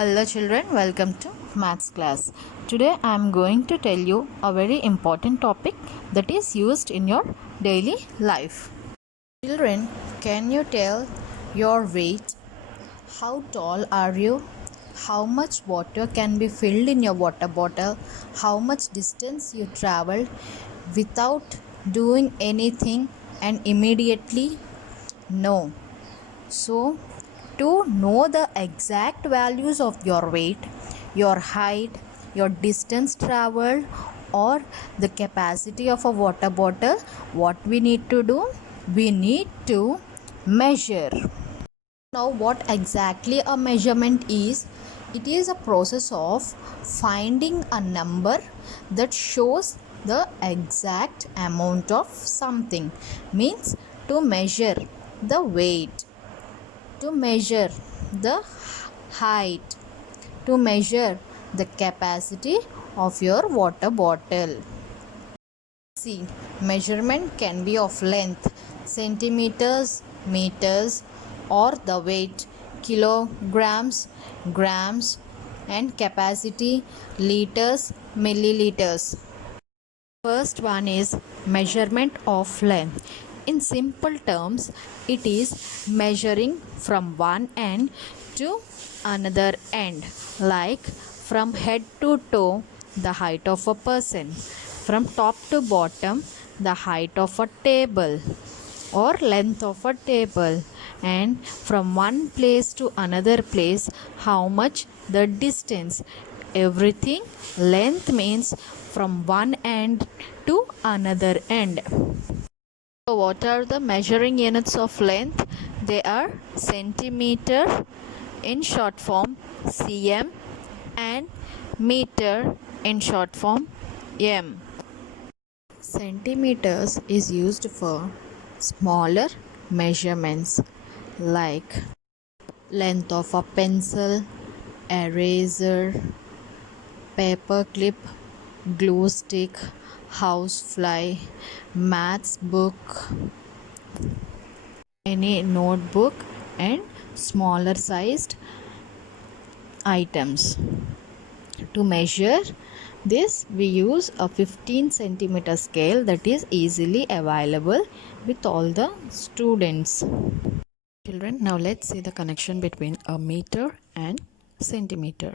Hello children, welcome to maths class. Today I am going to tell you a very important topic that is used in your daily life. Children, can you tell your weight? How tall are you? How much water can be filled in your water bottle? How much distance you traveled without doing anything and immediately? No. So, to know the exact values of your weight, your height, your distance traveled, or the capacity of a water bottle, what we need to do? We need to measure. Now, what exactly a measurement is? It is a process of finding a number that shows the exact amount of something. Means to measure the weight, to measure the height, to measure the capacity of your water bottle. See, measurement can be of length, centimeters, meters, or the weight, kilograms, grams, and capacity, liters, milliliters. First one is measurement of length. In simple terms, it is measuring from one end to another end, like from head to toe, the height of a person, from top to bottom, the height of a table or length of a table, and from one place to another place, how much the distance. Everything length means from one end to another end. So what are the measuring units of length? They are centimeter, in short form cm, and meter, in short form m. Centimeters is used for smaller measurements like length of a pencil, eraser, paper clip, glue stick, housefly, maths book, any notebook, and smaller sized items. To measure this, we use a 15 centimeter scale that is easily available with all the students. Children, now let's see the connection between a meter and centimeter.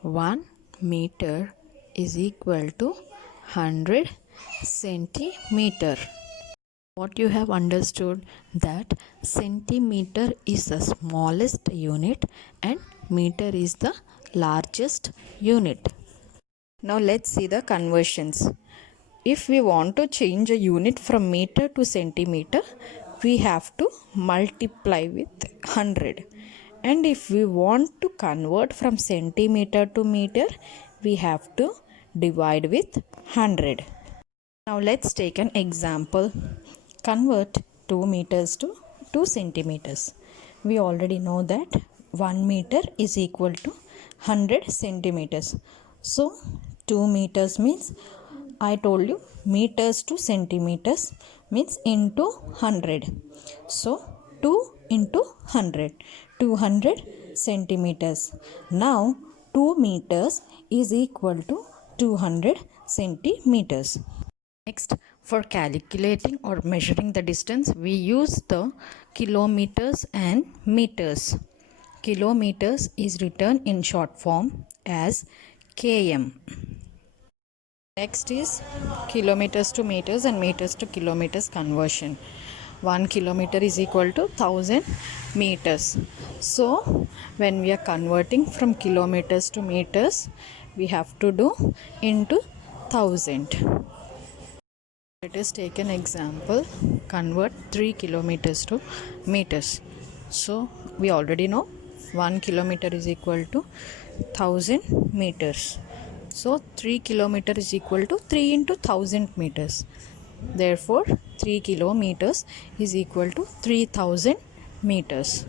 1 meter is equal to 100 centimeter. What you have understood that centimeter is the smallest unit and meter is the largest unit. Now let's see the conversions. If we want to change a unit from meter to centimeter, we have to multiply with 100. And if we want to convert from centimeter to meter, we have to divide with 100. Now let's take an example. Convert 2 meters to 2 centimeters. We already know that 1 meter is equal to 100 centimeters. So 2 meters means, I told you, meters to centimeters means into 100. So 2 into 100, 200 centimeters. Now 2 meters is equal to 200 centimeters. Next, for calculating or measuring the distance, we use the kilometers and meters. Kilometers is written in short form as km. Next is kilometers to meters and meters to kilometers conversion. 1 kilometer is equal to 1000 meters. So when we are converting from kilometers to meters, we have to do into 1000. Let us take an example. Convert 3 kilometers to meters. So we already know 1 kilometer is equal to 1000 meters. So 3 kilometer is equal to 3 into 1000 meters. Therefore 3 kilometers is equal to 3000 meters.